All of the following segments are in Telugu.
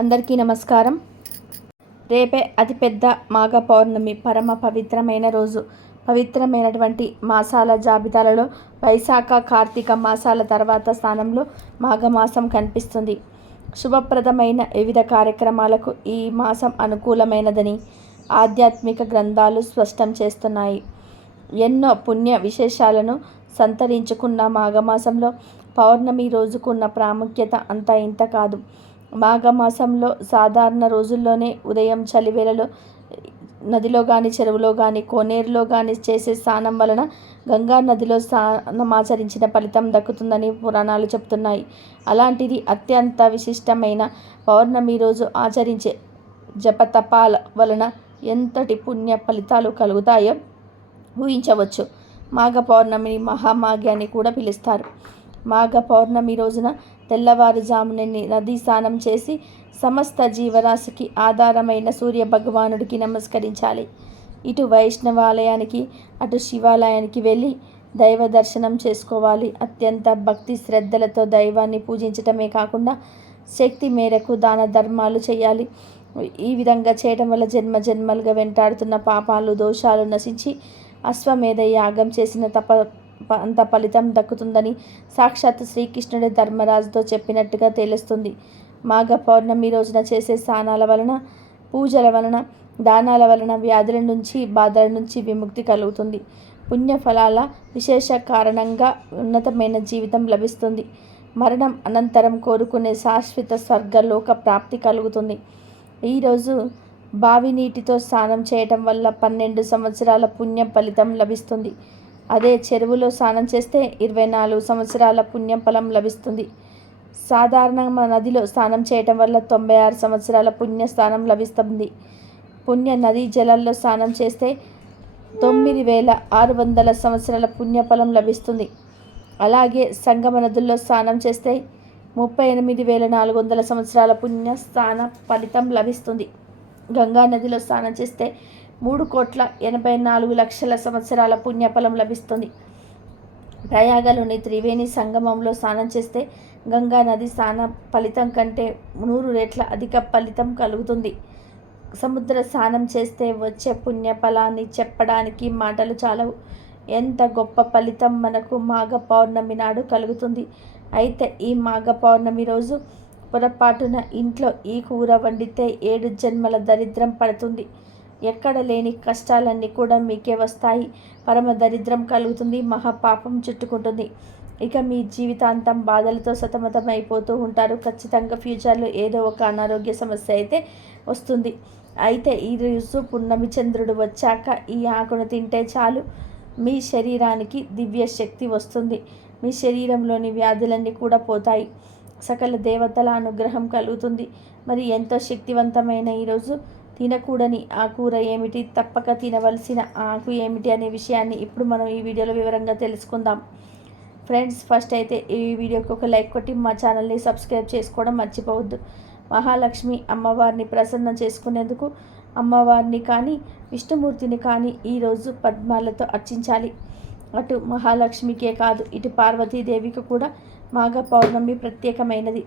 అందరికీ నమస్కారం. రేపే అతిపెద్ద మాఘ పౌర్ణమి. పరమ పవిత్రమైన రోజు. పవిత్రమైనటువంటి మాసాల జాబితాలలో వైశాఖ కార్తీక మాసాల తర్వాత స్థానంలో మాఘమాసం కనిపిస్తుంది. శుభప్రదమైన వివిధ కార్యక్రమాలకు ఈ మాసం అనుకూలమైనదని ఆధ్యాత్మిక గ్రంథాలు స్పష్టం చేస్తున్నాయి. ఎన్నో పుణ్య విశేషాలను సంతరించుకున్న మాఘమాసంలో పౌర్ణమి రోజుకున్న ప్రాముఖ్యత అంతా ఇంత కాదు. మాఘమాసంలో సాధారణ రోజుల్లోనే ఉదయం చలివేళలో నదిలో కానీ, చెరువులో కానీ, కోనేరులో కానీ చేసే స్నానం వలన గంగా నదిలో స్నానమాచరించిన ఫలితం దక్కుతుందని పురాణాలు చెప్తున్నాయి. అలాంటిది అత్యంత విశిష్టమైన పౌర్ణమి రోజు ఆచరించే జపతపాల వలన ఎంతటి పుణ్య ఫలితాలు కలుగుతాయో ఊహించవచ్చు. మాఘ పౌర్ణమిని మహామాఘి అని కూడా పిలుస్తారు. మాఘ పౌర్ణమి రోజున తెల్లవారుజామున నదీ స్నానం చేసి సమస్త జీవరాశికి ఆధారమైన సూర్య భగవానుడికి నమస్కరించాలి. ఇటు వైష్ణవాలయానికి అటు శివాలయానికి వెళ్ళి దైవ దర్శనం చేసుకోవాలి. అత్యంత భక్తి శ్రద్ధలతో దైవాన్ని పూజించటమే కాకుండా శక్తి మేరకు దాన ధర్మాలు చేయాలి. ఈ విధంగా చేయడం వల్ల జన్మ జన్మలుగా వెంటాడుతున్న పాపాలు దోషాలు నశించి అశ్వమేధ యాగం చేసిన అంత ఫలితం దక్కుతుందని సాక్షాత్ శ్రీకృష్ణుడి ధర్మరాజుతో చెప్పినట్టుగా తెలుస్తుంది. మాఘ పౌర్ణమి రోజున చేసే స్నానాల వలన, పూజల వలన, దానాల వలన వ్యాధుల నుంచి, బాధల నుంచి విముక్తి కలుగుతుంది. పుణ్యఫలాల విశేష కారణంగా ఉన్నతమైన జీవితం లభిస్తుంది. మరణం అనంతరం కోరుకునే శాశ్వత స్వర్గలోక ప్రాప్తి కలుగుతుంది. ఈరోజు బావి నీటితో స్నానం చేయటం వల్ల 12 సంవత్సరాల పుణ్య ఫలితం లభిస్తుంది. అదే చెరువులో స్నానం చేస్తే 24 సంవత్సరాల పుణ్యఫలం లభిస్తుంది. సాధారణ నదిలో స్నానం చేయటం వల్ల 96 సంవత్సరాల పుణ్యస్థానం లభిస్తుంది. పుణ్య నదీ జలాల్లో స్నానం చేస్తే 9600 సంవత్సరాల పుణ్యఫలం లభిస్తుంది. అలాగే సంగమ నదుల్లో స్నానం చేస్తే 38400 సంవత్సరాల పుణ్యస్థాన ఫలితం లభిస్తుంది. గంగా నదిలో స్నానం చేస్తే 3,84,00,000 సంవత్సరాల పుణ్యఫలం లభిస్తుంది. ప్రయాగలోని త్రివేణి సంగమంలో స్నానం చేస్తే గంగా నది స్నాన ఫలితం కంటే 100 రెట్ల అధిక ఫలితం కలుగుతుంది. సముద్ర స్నానం చేస్తే వచ్చే పుణ్యఫలాన్ని చెప్పడానికి మాటలు చాలవు. ఎంత గొప్ప ఫలితం మనకు మాఘ పౌర్ణమి నాడు కలుగుతుంది. అయితే ఈ మాఘ పౌర్ణమి రోజు పొరపాటున ఇంట్లో ఈ కూర వండితే 7 జన్మల దరిద్రం పడుతుంది. ఎక్కడ లేని కష్టాలన్నీ కూడా మీకే వస్తాయి. పరమ దరిద్రం కలుగుతుంది. మహాపాపం చుట్టుకుంటుంది. ఇక మీ జీవితాంతం బాధలతో సతమతమైపోతూ ఉంటారు. ఖచ్చితంగా ఫ్యూచర్లో ఏదో ఒక అనారోగ్య సమస్య అయితే వస్తుంది. అయితే ఈరోజు పున్నమి చంద్రుడు వచ్చాక ఈ ఆకును తింటే చాలు, మీ శరీరానికి దివ్య శక్తి వస్తుంది. మీ శరీరంలోని వ్యాధులన్నీ కూడా పోతాయి. సకల దేవతల అనుగ్రహం కలుగుతుంది. మరి ఎంతో శక్తివంతమైన ఈరోజు తినకూడని ఆ కూర ఏమిటి, తప్పక తినవలసిన ఆకు ఏమిటి అనే విషయాన్ని ఇప్పుడు మనం ఈ వీడియోలో వివరంగా తెలుసుకుందాం. ఫ్రెండ్స్, ఫస్ట్ అయితే ఈ వీడియోకి ఒక లైక్ కొట్టి మా ఛానల్ని సబ్స్క్రైబ్ చేసుకోవడం మర్చిపోవద్దు. మహాలక్ష్మి అమ్మవారిని ప్రసన్నం చేసుకునేందుకు అమ్మవారిని కానీ విష్ణుమూర్తిని కానీ ఈరోజు పద్మాలతో అర్చించాలి. అటు మహాలక్ష్మికే కాదు, ఇటు పార్వతీదేవికి కూడా మాఘ పౌర్ణమి ప్రత్యేకమైనది.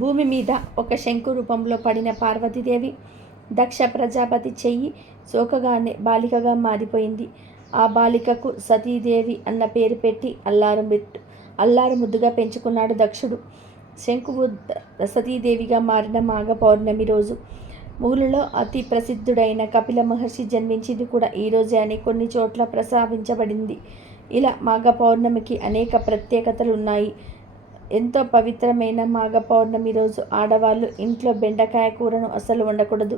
భూమి మీద ఒక శంకు రూపంలో పడిన పార్వతీదేవి దక్ష ప్రజాపతి చెయ్యి సోకగానే బాలికగా మారిపోయింది. ఆ బాలికకు సతీదేవి అన్న పేరు పెట్టి అల్లారు ముద్దుగా పెంచుకున్నాడు దక్షుడు. శంకువు సతీదేవిగా మారిన మాఘ పౌర్ణమి రోజు. మూలలో అతి ప్రసిద్ధుడైన కపిల మహర్షి జన్మించింది కూడా ఈరోజే అని కొన్ని చోట్ల ప్రస్తావించబడింది. ఇలా మాఘ పౌర్ణమికి అనేక ప్రత్యేకతలు ఉన్నాయి. ఎంతో పవిత్రమైన మాఘ పౌర్ణమి రోజు ఆడవాళ్ళు ఇంట్లో బెండకాయ కూరను అసలు వండకూడదు.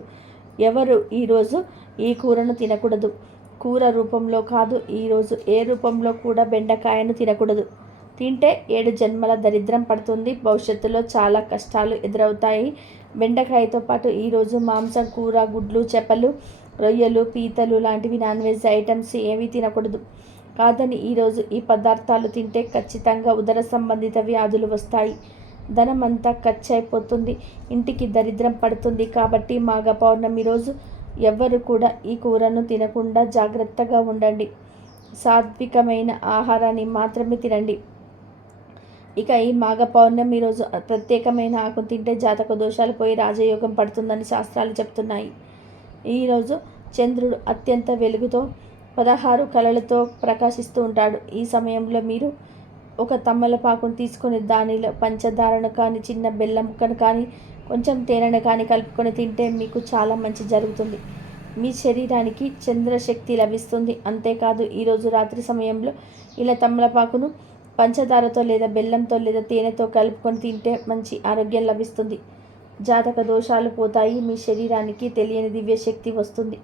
ఎవరు ఈరోజు ఈ కూరను తినకూడదు. కూర రూపంలో కాదు, ఈరోజు ఏ రూపంలో కూడా బెండకాయను తినకూడదు. తింటే 7 జన్మల దరిద్రం పడుతుంది. భవిష్యత్తులో చాలా కష్టాలు ఎదురవుతాయి. బెండకాయతో పాటు ఈరోజు మాంసం, కూర, గుడ్లు, చేపలు, రొయ్యలు, పీతలు లాంటివి నాన్ వెజ్ ఐటమ్స్ ఏవి తినకూడదు. కాదని ఈరోజు ఈ పదార్థాలు తింటే ఖచ్చితంగా ఉదర సంబంధిత వ్యాధులు వస్తాయి. ధనమంతా ఖర్చు అయిపోతుంది. ఇంటికి దరిద్రం పడుతుంది. కాబట్టి మాఘ పౌర్ణమి రోజు ఎవ్వరు కూడా ఈ కూరను తినకుండా జాగ్రత్తగా ఉండండి. సాత్వికమైన ఆహారాన్ని మాత్రమే తినండి. ఇక ఈ మాఘ పౌర్ణమి రోజు ప్రత్యేకమైన ఆకు తింటే జాతక దోషాలు పోయి రాజయోగం పడుతుందని శాస్త్రాలు చెప్తున్నాయి. ఈరోజు చంద్రుడు అత్యంత వెలుగుతో 16 కళలతో ప్రకాశిస్తూ ఉంటాడు. ఈ సమయంలో మీరు ఒక తమలపాకును తీసుకొని దానిలో పంచదారను కానీ, చిన్న బెల్లం ముక్కను కానీ, కొంచెం తేనెను కానీ కలుపుకొని తింటే మీకు చాలా మంచి జరుగుతుంది. మీ శరీరానికి చంద్రశక్తి లభిస్తుంది. అంతేకాదు ఈరోజు రాత్రి సమయంలో ఇలా తమలపాకును పంచదారతో లేదా బెల్లంతో లేదా తేనెతో కలుపుకొని తింటే మంచి ఆరోగ్యం లభిస్తుంది. జాతక దోషాలు పోతాయి. మీ శరీరానికి తెలియని దివ్యశక్తి వస్తుంది.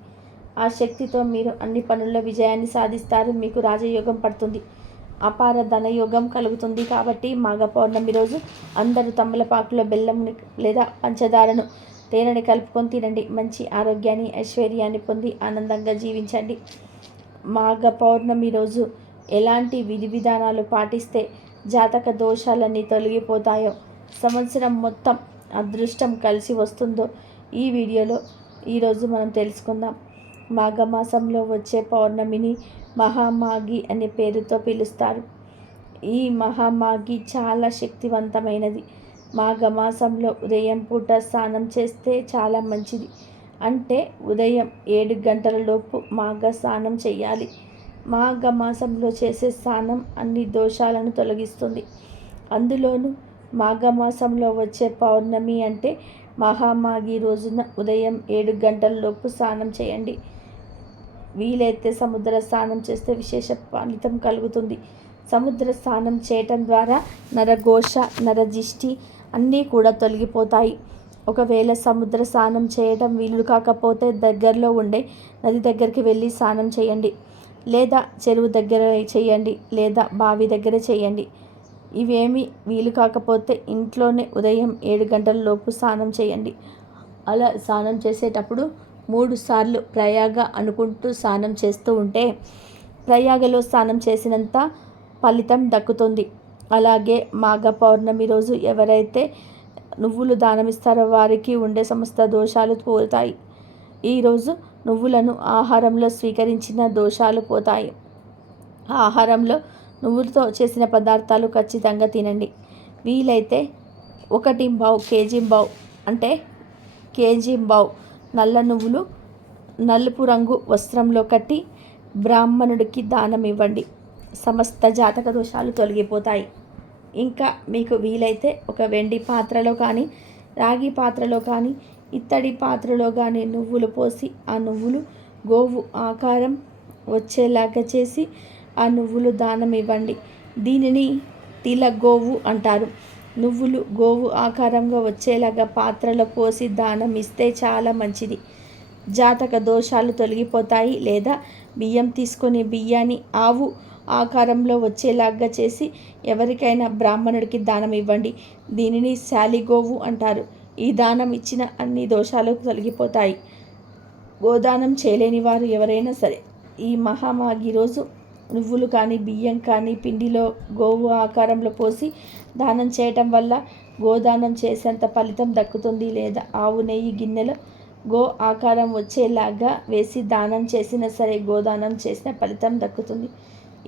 ఆ శక్తితో మీరు అన్ని పనుల్లో విజయాన్ని సాధిస్తారు. మీకు రాజయోగం పడుతుంది. అపార ధనయోగం కలుగుతుంది. కాబట్టి మాఘ పౌర్ణమి రోజు అందరూ తమలపాకులో బెల్లం లేదా పంచదారను తేనెని కలుపుకొని తినండి. మంచి ఆరోగ్యాన్ని, ఐశ్వర్యాన్ని పొంది ఆనందంగా జీవించండి. మాఘ పౌర్ణమి రోజు ఎలాంటి విధి విధానాలు పాటిస్తే జాతక దోషాలన్నీ తొలగిపోతాయో, సంవత్సరం మొత్తం అదృష్టం కలిసి వస్తుందో ఈ వీడియోలో ఈరోజు మనం తెలుసుకుందాం. మాఘమాసంలో వచ్చే పౌర్ణమిని మహామాఘి అనే పేరుతో పిలుస్తారు. ఈ మహామాఘి చాలా శక్తివంతమైనది. మాఘమాసంలో ఉదయం పూట స్నానం చేస్తే చాలా మంచిది. అంటే ఉదయం 7 గంటల లోపు మాఘ స్నానం చేయాలి. మాఘమాసంలో చేసే స్నానం అన్ని దోషాలను తొలగిస్తుంది. అందులోనూ మాఘమాసంలో వచ్చే పౌర్ణమి అంటే మహామాఘి రోజున ఉదయం 7 గంటల లోపు స్నానం చేయండి. వీలైతే సముద్ర స్నానం చేస్తే విశేష ఫలితం కలుగుతుంది. సముద్ర స్నానం చేయటం ద్వారా నరఘోష, నరదిష్టి అన్నీ కూడా తొలగిపోతాయి. ఒకవేళ సముద్ర స్నానం చేయడం వీలు కాకపోతే దగ్గరలో ఉండే నది దగ్గరికి వెళ్ళి స్నానం చేయండి, లేదా చెరువు దగ్గర చేయండి, లేదా బావి దగ్గర చేయండి. ఇవేమీ వీలు కాకపోతే ఇంట్లోనే ఉదయం 7 గంటల లోపు స్నానం చేయండి. అలా స్నానం చేసేటప్పుడు 3 సార్లు ప్రయాగ అనుకుంటూ స్నానం చేస్తూ ఉంటే ప్రయాగలో స్నానం చేసినంత ఫలితం దక్కుతుంది. అలాగే మాఘ పౌర్ణమి రోజు ఎవరైతే నువ్వులు దానమిస్తారో వారికి ఉండే సమస్త దోషాలు పోతాయి. ఈరోజు నువ్వులను ఆహారంలో స్వీకరించిన దోషాలు పోతాయి. ఆహారంలో నువ్వులతో చేసిన పదార్థాలు ఖచ్చితంగా తినండి. వీలైతే 1 కేజీ అంటే కేజీ నల్ల నువ్వులు నలుపు రంగు వస్త్రంలో కట్టి బ్రాహ్మణుడికి దానం ఇవ్వండి. సమస్త జాతక దోషాలు తొలగిపోతాయి. ఇంకా మీకు వీలైతే ఒక వెండి పాత్రలో కానీ, రాగి పాత్రలో కానీ, ఇత్తడి పాత్రలో కానీ నువ్వులు పోసి ఆ నువ్వులు గోవు ఆకారం వచ్చేలాగా చేసి ఆ నువ్వులు దానం ఇవ్వండి. దీనిని తిల గోవు అంటారు. నువ్వులు గోవు ఆకారంగా వచ్చేలాగా పాత్రలో పోసి దానం ఇస్తే చాలా మంచిది. జాతక దోషాలు తొలగిపోతాయి. లేదా బియ్యం తీసుకొని బియ్యాన్ని ఆవు ఆకారంలో వచ్చేలాగా చేసి ఎవరికైనా బ్రాహ్మణుడికి దానం ఇవ్వండి. దీనిని శాలిగోవు అంటారు. ఈ దానం ఇచ్చిన అన్ని దోషాలు తొలగిపోతాయి. గోదానం చేయలేని వారు ఎవరైనా సరే ఈ మహామాఘి రోజు నువ్వులు కానీ, బియ్యం కానీ పిండిలో గోవు ఆకారంలో పోసి దానం చేయటం వల్ల గోదానం చేసేంత ఫలితం దక్కుతుంది. లేదా ఆవు నెయ్యి గిన్నెలో గో ఆకారం వచ్చేలాగా వేసి దానం చేసినా సరే గోదానం చేసిన ఫలితం దక్కుతుంది.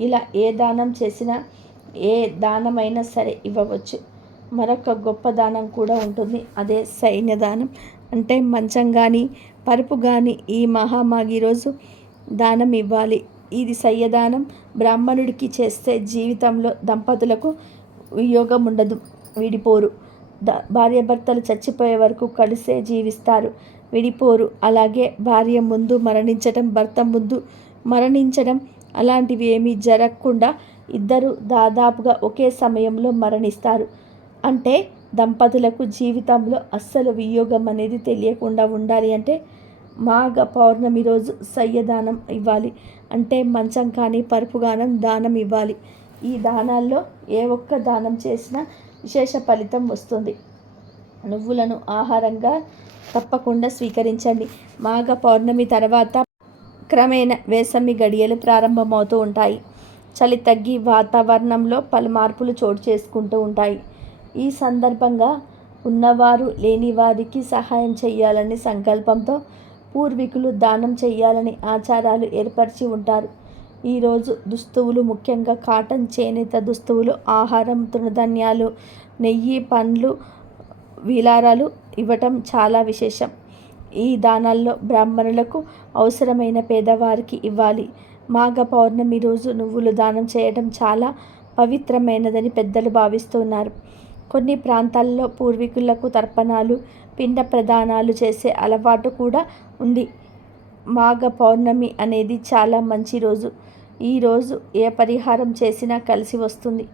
ఇలా ఏ దానం చేసినా, ఏ దానమైనా సరే ఇవ్వవచ్చు. మరొక గొప్ప దానం కూడా ఉంటుంది. అదే సైన్యదానం. అంటే మంచం కానీ, పరుపు కానీ ఈ మహామాఘి రోజు దానం ఇవ్వాలి. ఇది సయ్యదానం. బ్రాహ్మణుడికి చేస్తే జీవితంలో దంపతులకు వియోగం ఉండదు, విడిపోరు. భార్యాభర్తలు చచ్చిపోయే వరకు కలిసే జీవిస్తారు, విడిపోరు. అలాగే భార్య ముందు మరణించడం, భర్త ముందు మరణించడం అలాంటివి ఏమీ జరగకుండా ఇద్దరు దాదాపుగా ఒకే సమయంలో మరణిస్తారు. అంటే దంపతులకు జీవితంలో అస్సలు వియోగం అనేది తెలియకుండా ఉండాలి అంటే మాఘ పౌర్ణమి రోజు సయ్యదానం ఇవ్వాలి. అంటే మంచం కానీ, పరుపు గానం దానం ఇవ్వాలి. ఈ దానాల్లో ఏ ఒక్క దానం చేసినా విశేష ఫలితం వస్తుంది. నువ్వులను ఆహారంగా తప్పకుండా స్వీకరించండి. మాఘ పౌర్ణమి తర్వాత క్రమేణా వేసవి గడియలు ప్రారంభమవుతూ ఉంటాయి. చలి తగ్గి వాతావరణంలో పలు మార్పులు చోటు చేసుకుంటూ ఉంటాయి. ఈ సందర్భంగా ఉన్నవారు లేని వారికి సహాయం చేయాలని సంకల్పంతో పూర్వీకులు దానం చేయాలని ఆచారాలు ఏర్పరిచి ఉంటారు. ఈరోజు దుస్తువులు, ముఖ్యంగా కాటన్, చేనేత దుస్తువులు, ఆహారం, తృణధాన్యాలు, నెయ్యి, పండ్లు, విరాళాలు ఇవ్వటం చాలా విశేషం. ఈ దానాల్లో బ్రాహ్మణులకు, అవసరమైన పేదవారికి ఇవ్వాలి. మాఘ పౌర్ణమి రోజు నువ్వులు దానం చేయడం చాలా పవిత్రమైనదని పెద్దలు భావిస్తున్నారు. కొన్ని ప్రాంతాల్లో పూర్వీకులకు తర్పణాలు, పిండ ప్రదానాలు చేసే అలవాటు కూడా ఉంది. మాఘ పౌర్ణమి అనేది చాలా మంచి రోజు. ఈరోజు ఏ పరిహారం చేసినా కలిసి వస్తుంది,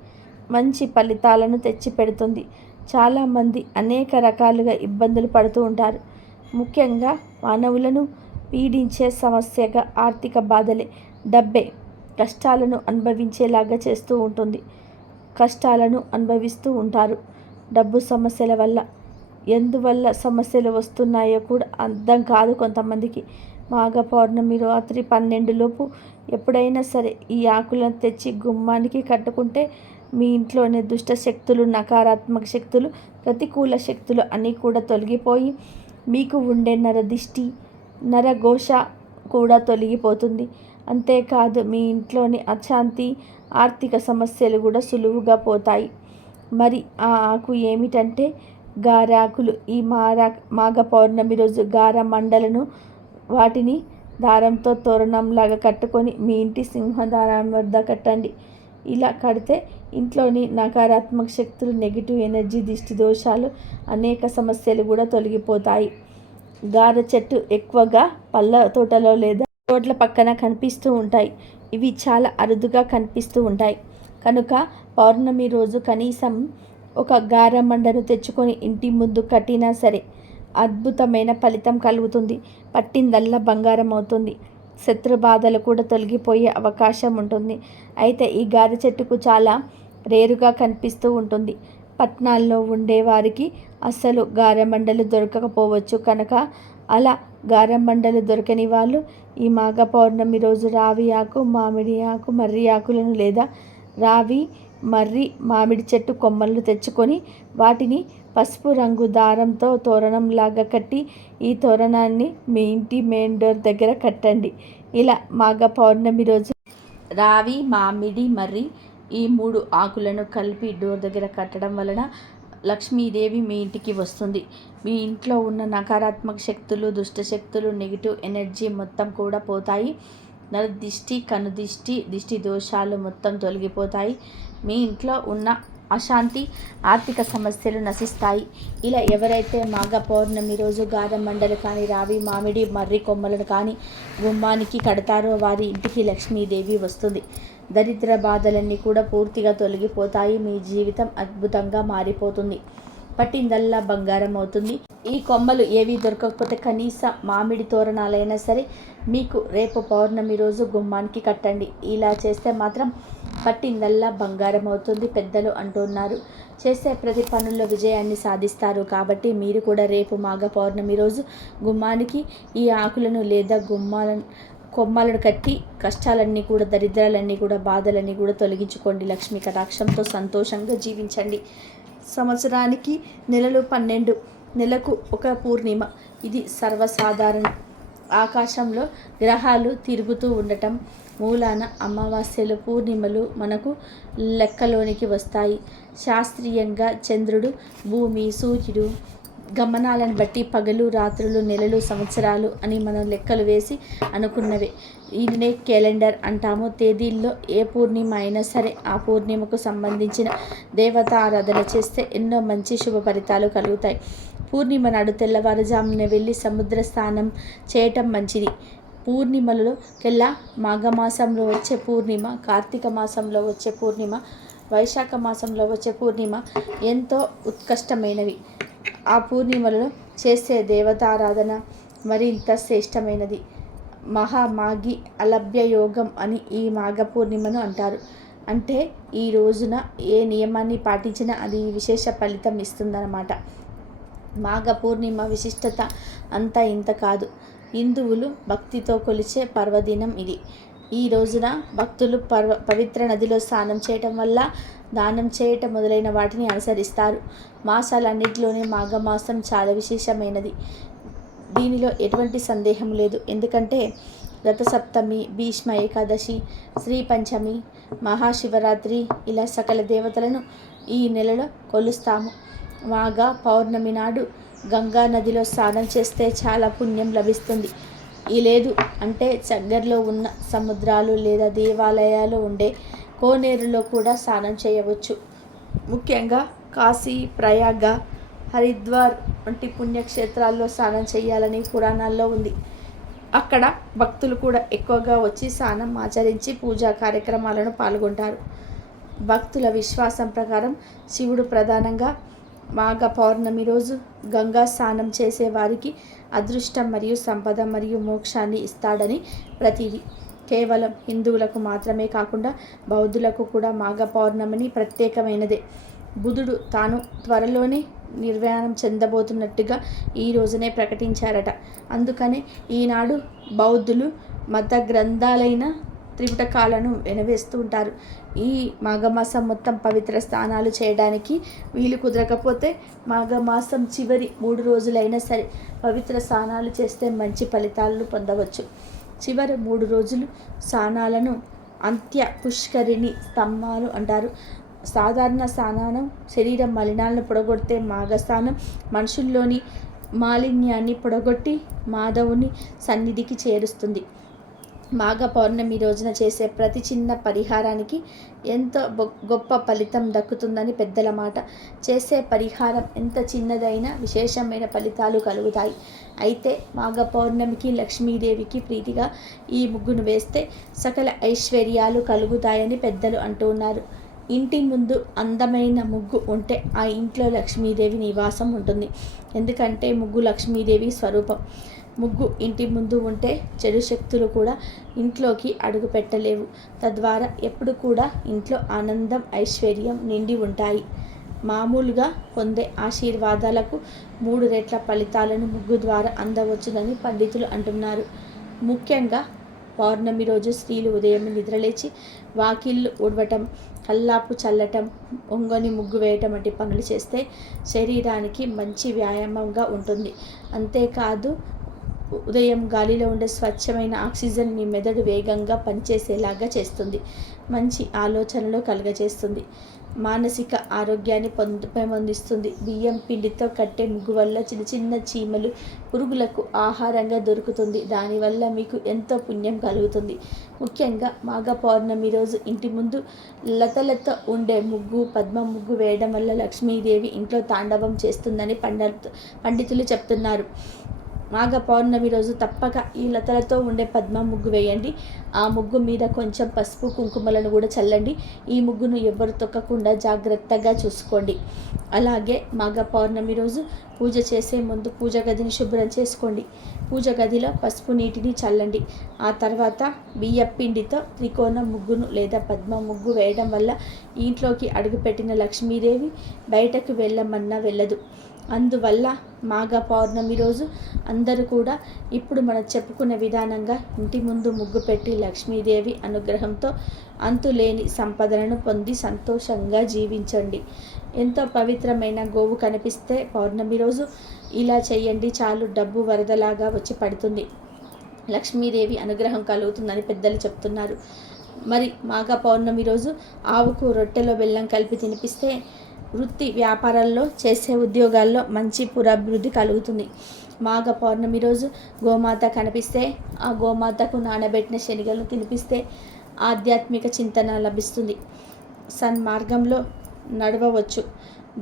మంచి ఫలితాలను తెచ్చిపెడుతుంది. చాలామంది అనేక రకాలుగా ఇబ్బందులు పడుతూ ఉంటారు. ముఖ్యంగా మానవులను పీడించే సమస్యగా ఆర్థిక బాధలే, డబ్బే కష్టాలను అనుభవించేలాగా చేస్తూ ఉంటుంది. కష్టాలను అనుభవిస్తూ ఉంటారు. డబ్బు సమస్యల వల్ల, ఎందువల్ల సమస్యలు వస్తున్నాయో కూడా అర్థం కాదు కొంతమందికి. మాఘ పౌర్ణమి రాత్రి 12 లోపు ఎప్పుడైనా సరే ఈ ఆకులను తెచ్చి గుమ్మానికి కట్టుకుంటే మీ ఇంట్లోని దుష్ట శక్తులు, నకారాత్మక శక్తులు, ప్రతికూల శక్తులు అన్నీ కూడా తొలగిపోయి మీకు ఉండే నరదిష్టి, నరఘోష కూడా తొలగిపోతుంది. అంతేకాదు మీ ఇంట్లోని అశాంతి, ఆర్థిక సమస్యలు కూడా సులువుగా పోతాయి. మరి ఆ ఆకు ఏమిటంటే గారాకులు. ఈ మాఘ పౌర్ణమి రోజు గార మండలను, వాటిని దారంతో తోరణంలాగా కట్టుకొని మీ ఇంటి సింహద్వారం వద్ద కట్టండి. ఇలా కడితే ఇంట్లోని నకారాత్మక శక్తులు, నెగిటివ్ ఎనర్జీ, దిష్టి దోషాలు, అనేక సమస్యలు కూడా తొలగిపోతాయి. గార చెట్టు ఎక్కువగా పళ్ళ తోటలో లేదా రోడ్ల పక్కన కనిపిస్తూ ఉంటాయి. ఇవి చాలా అరుదుగా కనిపిస్తూ ఉంటాయి. కనుక పౌర్ణమి రోజు కనీసం ఒక గార మండను తెచ్చుకొని ఇంటి ముందు కట్టినా సరే అద్భుతమైన ఫలితం కలుగుతుంది. పట్టిందల్లా బంగారం అవుతుంది. శత్రు బాధలు కూడా తొలగిపోయే అవకాశం ఉంటుంది. అయితే ఈ గారె చెట్టుకు చాలా రేరుగా కనిపిస్తూ ఉంటుంది. పట్టణాల్లో ఉండేవారికి అస్సలు గారెమండలు దొరకకపోవచ్చు. కనుక అలా గారెమండలు దొరకని వాళ్ళు ఈ మాఘ పౌర్ణమి రోజు రావి ఆకు, మామిడి ఆకు, మర్రి ఆకులను లేదా రావి, మర్రి, మామిడి చెట్టు కొమ్మలను తెచ్చుకొని వాటిని పసుపు రంగు దారంతో తోరణంలాగా కట్టి ఈ తోరణాన్ని మీ ఇంటి మెయిన్ డోర్ దగ్గర కట్టండి. ఇలా మాఘ పౌర్ణమి రోజు రావి, మామిడి, మర్రి ఈ 3 ఆకులను కలిపి డోర్ దగ్గర కట్టడం వలన లక్ష్మీదేవి మీ ఇంటికి వస్తుంది. మీ ఇంట్లో ఉన్న నకారాత్మక శక్తులు, దుష్ట శక్తులు, నెగిటివ్ ఎనర్జీ మొత్తం కూడా పోతాయి. నరదిష్టి, కనుదిష్టి, దిష్టి దోషాలు మొత్తం తొలగిపోతాయి. మీ ఇంట్లో ఉన్న అశాంతి, ఆర్థిక సమస్యలు నశిస్తాయి. ఇలా ఎవరైతే మాఘ పౌర్ణమి రోజు గార మండలు కానీ, రావి, మామిడి, మర్రి కొమ్మలను కానీ గుమ్మానికి కడతారో వారి ఇంటికి లక్ష్మీదేవి వస్తుంది. దరిద్ర బాధలన్నీ కూడా పూర్తిగా తొలగిపోతాయి. మీ జీవితం అద్భుతంగా మారిపోతుంది. పట్టిందల్లా బంగారం అవుతుంది. ఈ కొమ్మలు ఏవి దొరకకపోతే కనీస మామిడి తోరణాలైనా సరే మీకు రేపు పౌర్ణమి రోజు గుమ్మానికి కట్టండి. ఇలా చేస్తే మాత్రం పట్టిందల్లా బంగారం అవుతుంది పెద్దలు అంటున్నారు. చేసే ప్రతి పనుల్లో విజయాన్ని సాధిస్తారు. కాబట్టి మీరు కూడా రేపు మాఘ పౌర్ణమి రోజు గుమ్మానికి ఈ ఆకులను లేదా కొమ్మలను కట్టి కష్టాలన్నీ కూడా, దరిద్రాలన్నీ కూడా, బాధలన్నీ కూడా తొలగించుకోండి. లక్ష్మీ కటాక్షంతో సంతోషంగా జీవించండి. సంవత్సరానికి నెలలు 12, నెలకు ఒక పూర్ణిమ. ఇది సర్వసాధారణం. ఆకాశంలో గ్రహాలు తిరుగుతూ ఉండటం మూలాన అమావాస్యలు, పూర్ణిమలు మనకు లెక్కలోనికి వస్తాయి. శాస్త్రీయంగా చంద్రుడు, భూమి, సూర్యుడు గమనాలను బట్టి పగలు, రాత్రులు, నెలలు, సంవత్సరాలు అని మనం లెక్కలు వేసి అనుకున్నవే. దీనినే క్యాలెండర్ అంటాము. తేదీల్లో ఏ పూర్ణిమ అయినా సరే ఆ పూర్ణిమకు సంబంధించిన దేవత ఆరాధన చేస్తే ఎన్నో మంచి శుభ ఫలితాలు కలుగుతాయి. పూర్ణిమ నాడు తెల్లవారుజామున వెళ్ళి సముద్ర స్నానం చేయటం మంచిది. పూర్ణిమలలో కెల్లా మాఘమాసంలో వచ్చే పూర్ణిమ, కార్తీక మాసంలో వచ్చే పూర్ణిమ, వైశాఖ మాసంలో వచ్చే పూర్ణిమ ఎంతో ఉత్కృష్టమైనవి. ఆ పూర్ణిమలలో చేసే దేవతారాధన మరింత శ్రేష్టమైనది. మహామాఘి అలభ్య యోగం అని ఈ మాఘ పూర్ణిమను అంటారు. అంటే ఈ రోజున ఏ నియమాన్ని పాటించినా అది విశేష ఫలితం ఇస్తుందన్నమాట. మాఘ పూర్ణిమ విశిష్టత అంతా ఇంత కాదు. హిందువులు భక్తితో కొలిచే పర్వదినం ఇది. ఈ రోజున భక్తులు పవిత్ర నదిలో స్నానం చేయటం వల్ల, దానం చేయటం మొదలైన వాటిని అనుసరిస్తారు. మాసాలన్నింటిలోనే మాఘమాసం చాలా విశేషమైనది. దీనిలో ఎటువంటి సందేహం లేదు. ఎందుకంటే రథసప్తమి, భీష్మ ఏకాదశి, శ్రీ పంచమి, మహాశివరాత్రి ఇలా సకల దేవతలను ఈ నెలలో కొలుస్తాము. మాఘ పౌర్ణమి నాడు గంగా నదిలో స్నానం చేస్తే చాలా పుణ్యం లభిస్తుంది. ఈ లేదు అంటే దగ్గరలో ఉన్న సముద్రాలు లేదా దేవాలయాలు ఉండే కోనేరులో కూడా స్నానం చేయవచ్చు. ముఖ్యంగా కాశీ, ప్రయాగ, హరిద్వార్ వంటి పుణ్యక్షేత్రాల్లో స్నానం చేయాలని పురాణాల్లో ఉంది. అక్కడ భక్తులు కూడా ఎక్కువగా వచ్చి స్నానం ఆచరించి పూజా కార్యక్రమాలను పాల్గొంటారు. భక్తుల విశ్వాసం ప్రకారం శివుడు ప్రధానంగా మాఘ పౌర్ణమి రోజు గంగా స్నానం చేసే వారికి అదృష్టం మరియు సంపద మరియు మోక్షాన్ని ఇస్తాడని ప్రతీది. కేవలం హిందువులకు మాత్రమే కాకుండా బౌద్ధులకు కూడా మాఘ పౌర్ణమిని ప్రత్యేకమైనదే. బుధుడు తాను త్వరలోనే నిర్వాణం చెందబోతున్నట్టుగా ఈ రోజునే ప్రకటించారట. అందుకనే ఈనాడు బౌద్ధులు మత గ్రంథాలైన త్రిపిటకాలను వెనవేస్తూ ఉంటారు. ఈ మాఘమాసం మొత్తం పవిత్ర స్నానాలు చేయడానికి వీలు కుదరకపోతే మాఘమాసం చివరి 3 రోజులైనా సరే పవిత్ర స్నానాలు చేస్తే మంచి ఫలితాలను పొందవచ్చు. చివరి 3 రోజులు స్నానాలను అంత్య పుష్కరిణి స్తంభాలు అంటారు. సాధారణ స్నానం శరీరం మలినాలను పొడగొడితే మాఘస్నానం మనుషుల్లోని మాలిన్యాన్ని పొడగొట్టి మాధవుని సన్నిధికి చేరుస్తుంది. మాఘ పౌర్ణమి రోజున చేసే ప్రతి చిన్న పరిహారానికి ఎంతో గొప్ప ఫలితం దక్కుతుందని పెద్దల మాట. చేసే పరిహారం ఎంత చిన్నదైనా విశేషమైన ఫలితాలు కలుగుతాయి. అయితే మాఘ పౌర్ణమికి లక్ష్మీదేవికి ప్రీతిగా ఈ ముగ్గును వేస్తే సకల ఐశ్వర్యాలు కలుగుతాయని పెద్దలు అంటూ ఉన్నారు. ఇంటి ముందు అందమైన ముగ్గు ఉంటే ఆ ఇంట్లో లక్ష్మీదేవి నివాసం ఉంటుంది. ఎందుకంటే ముగ్గు లక్ష్మీదేవి స్వరూపం. ముగ్గు ఇంటి ముందు ఉంటే చెడు శక్తులు కూడా ఇంట్లోకి అడుగు పెట్టలేవు. తద్వారా ఎప్పుడు కూడా ఇంట్లో ఆనందం, ఐశ్వర్యం నిండి ఉంటాయి. మామూలుగా పొందే ఆశీర్వాదాలకు 3 రెట్ల ఫలితాలను ముగ్గు ద్వారా అందవచ్చునని పండితులు అంటున్నారు. ముఖ్యంగా పౌర్ణమి రోజు స్త్రీలు ఉదయం నిద్రలేచి వాకిళ్ళు ఊడవటం, కల్లాపు చల్లటం, ఒంగొని ముగ్గు వేయటం వంటి పనులు చేస్తే శరీరానికి మంచి వ్యాయామంగా ఉంటుంది. అంతేకాదు ఉదయం గాలిలో ఉండే స్వచ్ఛమైన ఆక్సిజన్ మీ మెదడు వేగంగా పనిచేసేలాగా చేస్తుంది. మంచి ఆలోచనలు కలుగజేస్తుంది. మానసిక ఆరోగ్యాన్ని పెంపొందిస్తుంది. బియ్యం పిండితో కట్టే ముగ్గు వల్ల చిన్న చిన్న చీమలు, పురుగులకు ఆహారంగా దొరుకుతుంది. దానివల్ల మీకు ఎంతో పుణ్యం కలుగుతుంది. ముఖ్యంగా మాఘ పౌర్ణమి రోజు ఇంటి ముందు లతలతో ఉండే ముగ్గు, పద్మ ముగ్గు వేయడం వల్ల లక్ష్మీదేవి ఇంట్లో తాండవం చేస్తుందని పండితులు చెప్తున్నారు. మాఘ పౌర్ణమి రోజు తప్పక ఈ లతలతో ఉండే పద్మ ముగ్గు వేయండి. ఆ ముగ్గు మీద కొంచెం పసుపు, కుంకుమలను కూడా చల్లండి. ఈ ముగ్గును ఎవ్వరు తొక్కకుండా జాగ్రత్తగా చూసుకోండి. అలాగే మాఘ పౌర్ణమి రోజు పూజ చేసే ముందు పూజ గదిని శుభ్రం చేసుకోండి. పూజ గదిలో పసుపు నీటిని చల్లండి. ఆ తర్వాత బియ్యపిండితో త్రికోణ ముగ్గును లేదా పద్మ ముగ్గు వేయడం వల్ల ఇంట్లోకి అడుగుపెట్టిన లక్ష్మీదేవి బయటకు వెళ్ళమన్నా వెళ్ళదు. అందువల్ల మాఘ పౌర్ణమి రోజు అందరూ కూడా ఇప్పుడు మనం చెప్పుకునే విధానంగా ఇంటి ముందు ముగ్గు పెట్టి లక్ష్మీదేవి అనుగ్రహంతో అంతులేని సంపదలను పొంది సంతోషంగా జీవించండి. ఎంతో పవిత్రమైన గోవు కనిపిస్తే పౌర్ణమి రోజు ఇలా చేయండి చాలు, డబ్బు వరదలాగా వచ్చి పడుతుంది. లక్ష్మీదేవి అనుగ్రహం కలుగుతుందని పెద్దలు చెప్తున్నారు. మరి మాఘ పౌర్ణమి రోజు ఆవుకు రొట్టెలో బెల్లం కలిపి తినిపిస్తే వృత్తి వ్యాపారాల్లో చేసే ఉద్యోగాల్లో మంచి పురోభివృద్ధి కలుగుతుంది. మాఘ పౌర్ణమి రోజు గోమాత కనిపిస్తే ఆ గోమాతకు నానబెట్టిన శనగలను తినిపిస్తే ఆధ్యాత్మిక చింతన లభిస్తుంది. సన్మార్గంలో నడవవచ్చు,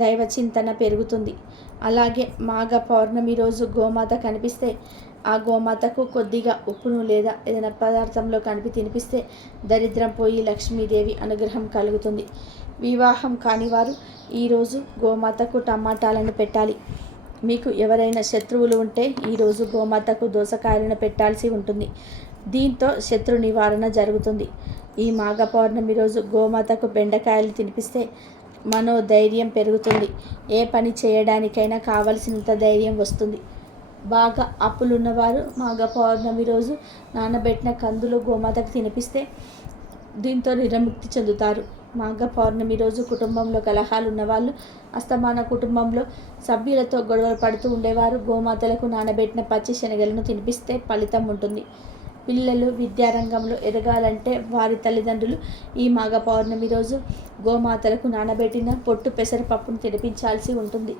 దైవ చింతన పెరుగుతుంది. అలాగే మాఘ పౌర్ణమి రోజు గోమాత కనిపిస్తే ఆ గోమాతకు కొద్దిగా ఉప్పును లేదా ఏదైనా పదార్థంలో కలిపి తినిపిస్తే దరిద్రం పోయి లక్ష్మీదేవి అనుగ్రహం కలుగుతుంది. వివాహం కాని వారు ఈరోజు గోమాతకు టమాటాలను పెట్టాలి. మీకు ఎవరైనా శత్రువులు ఉంటే ఈరోజు గోమాతకు దోసకాయలను పెట్టాల్సి ఉంటుంది. దీంతో శత్రు నివారణ జరుగుతుంది. ఈ మాఘ పౌర్ణమి రోజు గోమాతకు బెండకాయలు తినిపిస్తే మనోధైర్యం పెరుగుతుంది. ఏ పని చేయడానికైనా కావలసినంత ధైర్యం వస్తుంది. బాగా అప్పులున్నవారు మాఘ పౌర్ణమి రోజు నానబెట్టిన కందులు గోమాతకు తినిపిస్తే దీంతో నిరముక్తి చెందుతారు. మాఘ పౌర్ణమి రోజు కుటుంబంలో కలహాలు ఉన్నవాళ్ళు, అస్తమాన కుటుంబంలో సభ్యులతో గొడవలు పడుతూ ఉండేవారు గోమాతలకు నానబెట్టిన పచ్చి శనగలను తినిపిస్తే ఫలితం ఉంటుంది. పిల్లలు విద్యారంగంలో ఎదగాలంటే వారి తల్లిదండ్రులు ఈ మాఘ పౌర్ణమి రోజు గోమాతలకు నానబెట్టిన పొట్టు పెసరపప్పును తినిపించాల్సి ఉంటుంది.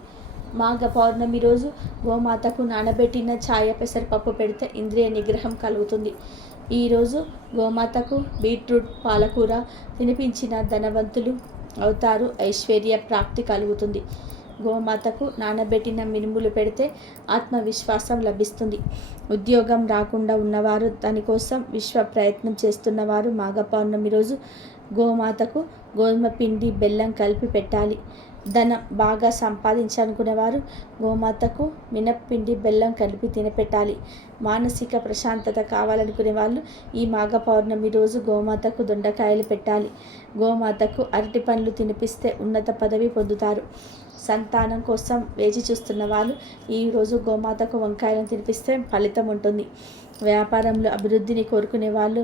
మాఘ పౌర్ణమి రోజు గోమాతకు నానబెట్టిన ఛాయ పెసరపప్పు పెడితే ఇంద్రియ నిగ్రహం కలుగుతుంది. ఈరోజు గోమాతకు బీట్రూట్ పాలకూర తినిపించిన ధనవంతులు అవుతారు, ఐశ్వర్య ప్రాప్తి కలుగుతుంది. గోమాతకు నానబెట్టిన మినుములు పెడితే ఆత్మవిశ్వాసం లభిస్తుంది. ఉద్యోగం రాకుండా ఉన్నవారు, దానికోసం విశ్వ ప్రయత్నం చేస్తున్నవారు మాఘ పౌర్ణమి రోజు గోమాతకు గోధుమ పిండి బెల్లం కలిపి పెట్టాలి. ధనం బాగా సంపాదించాలనుకునేవారు గోమాతకు మినప్పిండి బెల్లం కలిపి తినపెట్టాలి. మానసిక ప్రశాంతత కావాలనుకునే వాళ్ళు ఈ మాఘ పౌర్ణమి రోజు గోమాతకు దొండకాయలు పెట్టాలి. గోమాతకు అరటి పండ్లు తినిపిస్తే ఉన్నత పదవి పొందుతారు. సంతానం కోసం వేచి చూస్తున్న వాళ్ళు ఈరోజు గోమాతకు వంకాయలను తినిపిస్తే ఫలితం ఉంటుంది. వ్యాపారంలో అభివృద్ధిని కోరుకునే వాళ్ళు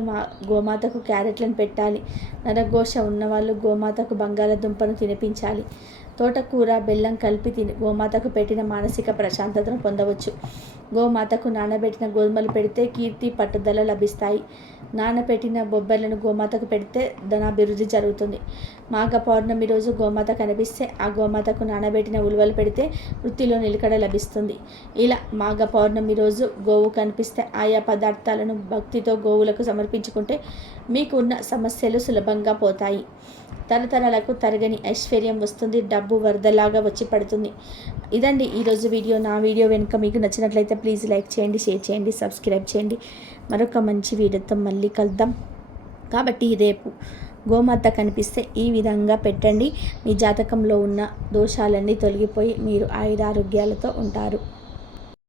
గోమాతకు క్యారెట్లను పెట్టాలి. నరఘోష ఉన్నవాళ్ళు గోమాతకు బంగాళదుంపను తినిపించాలి. తోటకూర బెల్లం కలిపి గోమాతకు పెట్టిన మానసిక ప్రశాంతతను పొందవచ్చు. గోమాతకు నానబెట్టిన గోధుమలు పెడితే కీర్తి పట్టుదల లభిస్తాయి. నానబెట్టిన బొబ్బర్లను గోమాతకు పెడితే ధనాభివృద్ధి జరుగుతుంది. మాఘ పౌర్ణమి రోజు గోమాత కనిపిస్తే ఆ గోమాతకు నానబెట్టిన ఉలువలు పెడితే వృత్తిలో నిలకడ లభిస్తుంది. ఇలా మాఘ పౌర్ణమి రోజు గోవు కనిపిస్తే ఆయా పదార్థాలను భక్తితో గోవులకు సమర్పించుకుంటే మీకు ఉన్న సమస్యలు సులభంగా పోతాయి. తరతరాలకు తరగని ఐశ్వర్యం వస్తుంది. డబ్బు వరదలాగా వచ్చి పడుతుంది. ఇదండి ఈరోజు వీడియో. నా వీడియో వెనుక మీకు నచ్చినట్లయితే ప్లీజ్ లైక్ చేయండి, షేర్ చేయండి, సబ్స్క్రైబ్ చేయండి. మరొక మంచి వీడియోతో మళ్ళీ కలుద్దాం. కాబట్టి రేపు గోమాత కనిపిస్తే ఈ విధంగా పెట్టండి. మీ జాతకంలో ఉన్న దోషాలన్నీ తొలగిపోయి మీరు ఆయురారోగ్యాలతో ఉంటారు.